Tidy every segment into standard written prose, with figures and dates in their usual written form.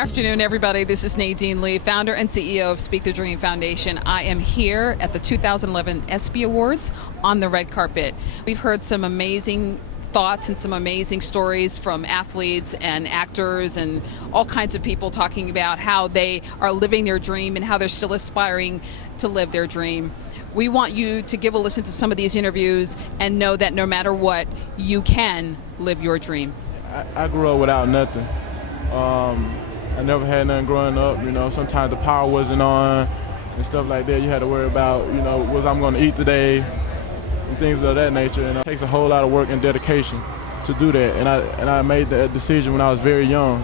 afternoon, everybody. This is Nadine Lee, founder and CEO of Speak the Dream Foundation. I am here at the 2011 ESPY Awards on the red carpet. We've heard some amazing thoughts and some amazing stories from athletes and actors and all kinds of people talking about how they are living their dream and how they're still aspiring to live their dream. We want you to give a listen to some of these interviews and know that no matter what, you can live your dream. I grew up without nothing. I never had nothing growing up. You know, sometimes the power wasn't on and stuff like that. You had to worry about, you know, what I'm going to eat today and things of that nature. And it takes a whole lot of work and dedication to do that. And I made that decision when I was very young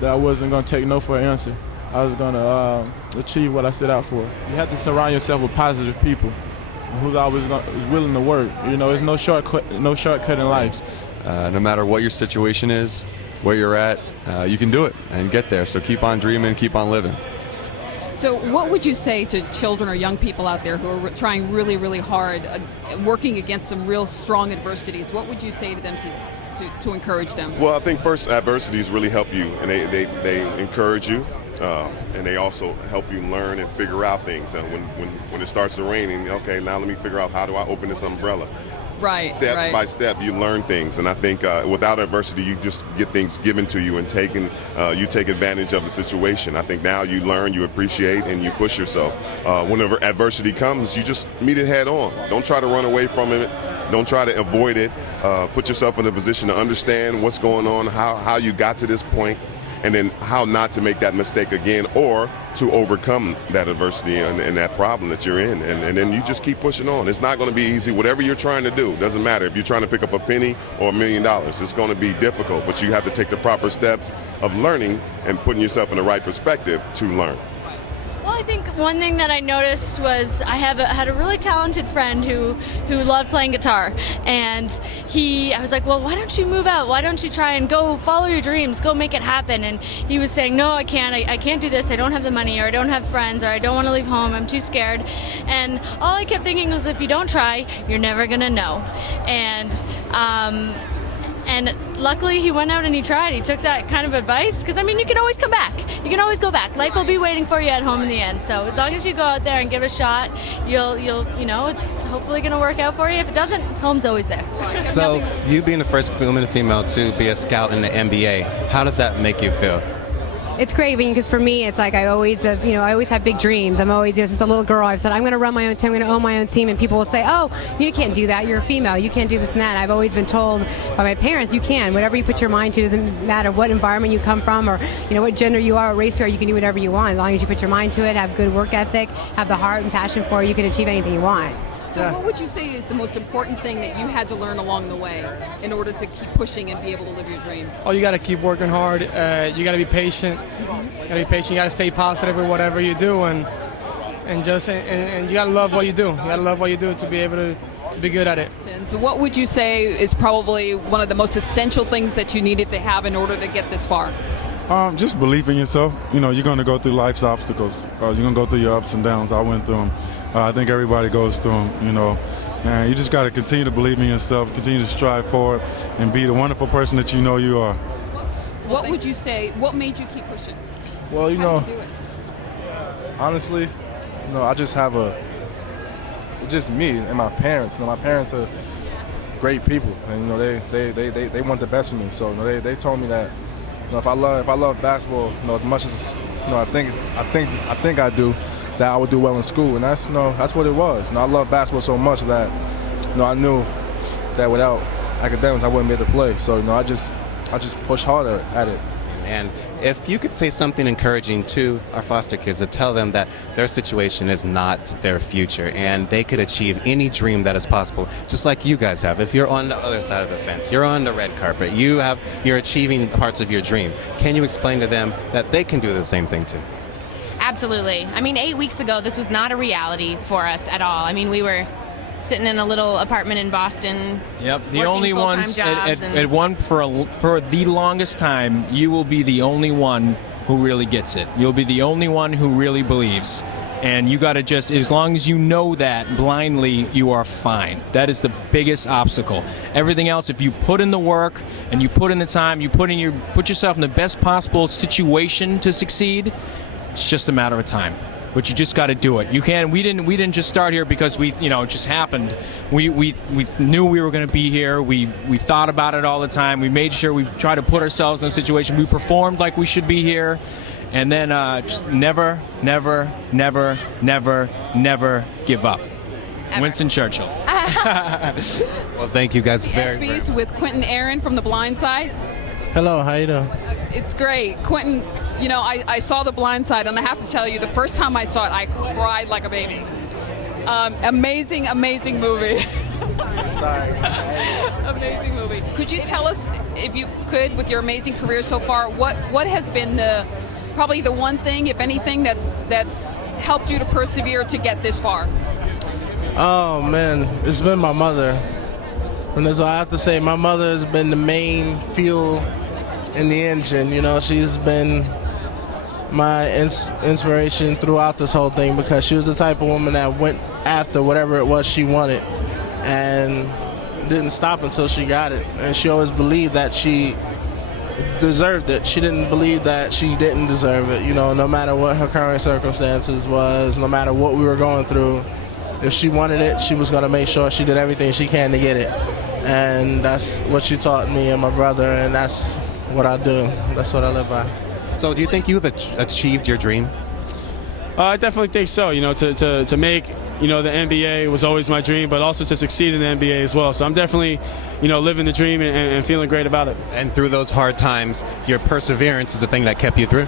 that I wasn't going to take no for an answer. I was going to achieve what I set out for. You have to surround yourself with positive people who's always is willing to work. You know, there's no shortcut in life. No matter what your situation is, where you're at, you can do it and get there. So keep on dreaming, keep on living. So what would you say to children or young people out there who are trying really, really hard, working against some real strong adversities? What would you say to them to encourage them? Well, I think first adversities really help you, and they encourage you. And they also help you learn and figure out things. And when it starts to rain, and okay, now let me figure out how do I open this umbrella. Right. Step by step, you learn things, and I think without adversity, you just get things given to you, and you take advantage of the situation. I think now you learn, you appreciate, and you push yourself. Whenever adversity comes, you just meet it head on. Don't try to run away from it. Don't try to avoid it. Put yourself in a position to understand what's going on, how you got to this point, and then how not to make that mistake again, or to overcome that adversity and that problem that you're in. And then you just keep pushing on. It's not going to be easy. Whatever you're trying to do, doesn't matter. If you're trying to pick up a penny or $1 million, it's going to be difficult. But you have to take the proper steps of learning and putting yourself in the right perspective to learn. Well, I think one thing that I noticed was I had a really talented friend who loved playing guitar, and I was like, well, why don't you move out? Why don't you try and go follow your dreams, go make it happen? And he was saying, no, I can't do this. I don't have the money, or I don't have friends, or I don't want to leave home. I'm too scared. And all I kept thinking was, if you don't try, you're never gonna know. And luckily he went out and he tried. He took that kind of advice, because I mean, you can always come back. You can always go back. Life will be waiting for you at home in the end. So as long as you go out there and give it a shot, you'll it's hopefully going to work out for you. If it doesn't, home's always there. So you being the first woman and female to be a scout in the NBA, how does that make you feel? It's great, because for me, it's like I always have big dreams. I'm always, since a little girl, I've said I'm going to run my own team, I'm going to own my own team, and people will say, "Oh, you can't do that. You're a female. You can't do this and that." I've always been told by my parents, "You can. Whatever you put your mind to, doesn't matter what environment you come from, or what gender you are, what race you are. You can do whatever you want as long as you put your mind to it, have good work ethic, have the heart and passion for it. You can achieve anything you want." So what would you say is the most important thing that you had to learn along the way in order to keep pushing and be able to live your dream? Oh, you got to keep working hard. You got to be patient. You got to be patient. You got to stay positive with whatever you do, and you got to love what you do. You got to love what you do to be able to be good at it. So what would you say is probably one of the most essential things that you needed to have in order to get this far? Just believe in yourself. You're going to go through life's obstacles. You're going to go through your ups and downs. I went through them. I think everybody goes through them, and you just got to continue to believe in yourself, continue to strive forward, and be the wonderful person that you know you are. What would you say, what made you keep pushing? Well, How did you do it? honestly, I just have it's just me and my parents. My parents are great people, and they want the best for me. So they told me that if I love basketball, as much as I think I do, that I would do well in school, and that's what it was. I love basketball so much that I knew that without academics I wouldn't be able to play. So I just push harder at it. And if you could say something encouraging to our foster kids to tell them that their situation is not their future and they could achieve any dream that is possible, just like you guys have. If you're on the other side of the fence, you're on the red carpet, you're achieving parts of your dream. Can you explain to them that they can do the same thing too? Absolutely. I mean, 8 weeks ago, this was not a reality for us at all. I mean, we were sitting in a little apartment in Boston. Yep, the only ones for the longest time. You will be the only one who really gets it. You'll be the only one who really believes. And you got to just, as long as you know that blindly, you are fine. That is the biggest obstacle. Everything else, if you put in the work and you put in the time, you put yourself in the best possible situation to succeed, it's just a matter of time. But you just got to do it. You can't. We didn't just start here because it just happened. We knew we were going to be here. We thought about it all the time. We made sure we try to put ourselves in a situation. We performed like we should be here. And then just never, never, never, never, never give up. Ever. Winston Churchill. Well, thank you guys very much. ESPYs with Quentin Aaron from The Blind Side. Hello, how you doing? It's great. Quentin, I saw The Blind Side, and I have to tell you, the first time I saw it, I cried like a baby. Amazing, amazing movie. Sorry. Amazing movie. Could you tell us, if you could, with your amazing career so far, what has been probably the one thing, if anything, that's helped you to persevere to get this far? Oh man, it's been my mother. And that's what I have to say. My mother has been the main fuel in the engine. She's been my inspiration throughout this whole thing, because she was the type of woman that went after whatever it was she wanted and didn't stop until she got it. And she always believed that she deserved it. She didn't believe that she didn't deserve it. No matter what her current circumstances was, no matter what we were going through, if she wanted it, she was going to make sure she did everything she can to get it. And that's what she taught me and my brother, and that's what I do. That's what I live by. So do you think you've achieved your dream? I definitely think so. To make the NBA was always my dream, but also to succeed in the NBA as well. So I'm definitely living the dream and feeling great about it. And through those hard times, your perseverance is the thing that kept you through?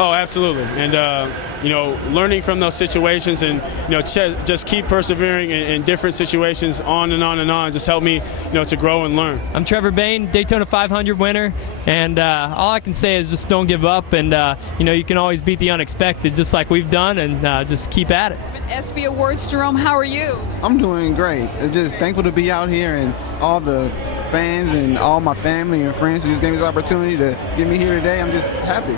Oh, absolutely. And learning from those situations and just keep persevering in different situations on and on and on just helped me to grow and learn. I'm Trevor Bain, Daytona 500 winner, and all I can say is just don't give up, and you can always beat the unexpected just like we've done, and just keep at it. ESPY Awards, Jerome, how are you? I'm doing great. I'm just thankful to be out here, and all the fans and all my family and friends who just gave me this opportunity to get me here today. I'm just happy.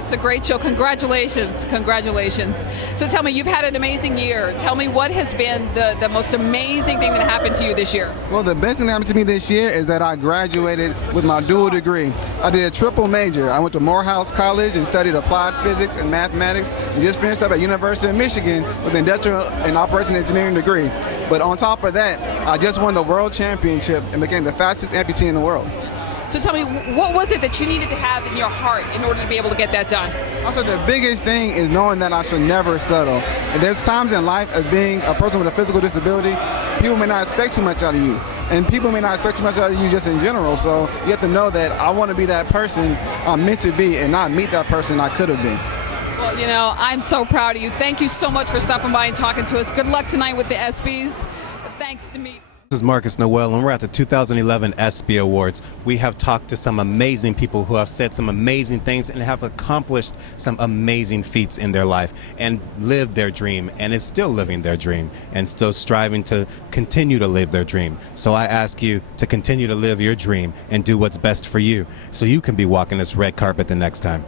It's a great show. Congratulations. Congratulations. So tell me, you've had an amazing year. Tell me, what has been the most amazing thing that happened to you this year? Well, the best thing that happened to me this year is that I graduated with my dual degree. I did a triple major. I went to Morehouse College and studied applied physics and mathematics, and just finished up at University of Michigan with an industrial and operations engineering degree. But on top of that, I just won the world championship and became the fastest amputee in the world. So tell me, what was it that you needed to have in your heart in order to be able to get that done? Also, the biggest thing is knowing that I should never settle. And there's times in life, as being a person with a physical disability, people may not expect too much out of you. And people may not expect too much out of you just in general. So you have to know that I want to be that person I'm meant to be and not meet that person I could have been. Well, I'm so proud of you. Thank you so much for stopping by and talking to us. Good luck tonight with the ESPYs. Thanks to me. This is Marcus Noel, and we're at the 2011 ESPY Awards. We have talked to some amazing people who have said some amazing things and have accomplished some amazing feats in their life and lived their dream and is still living their dream and still striving to continue to live their dream. So I ask you to continue to live your dream and do what's best for you so you can be walking this red carpet the next time.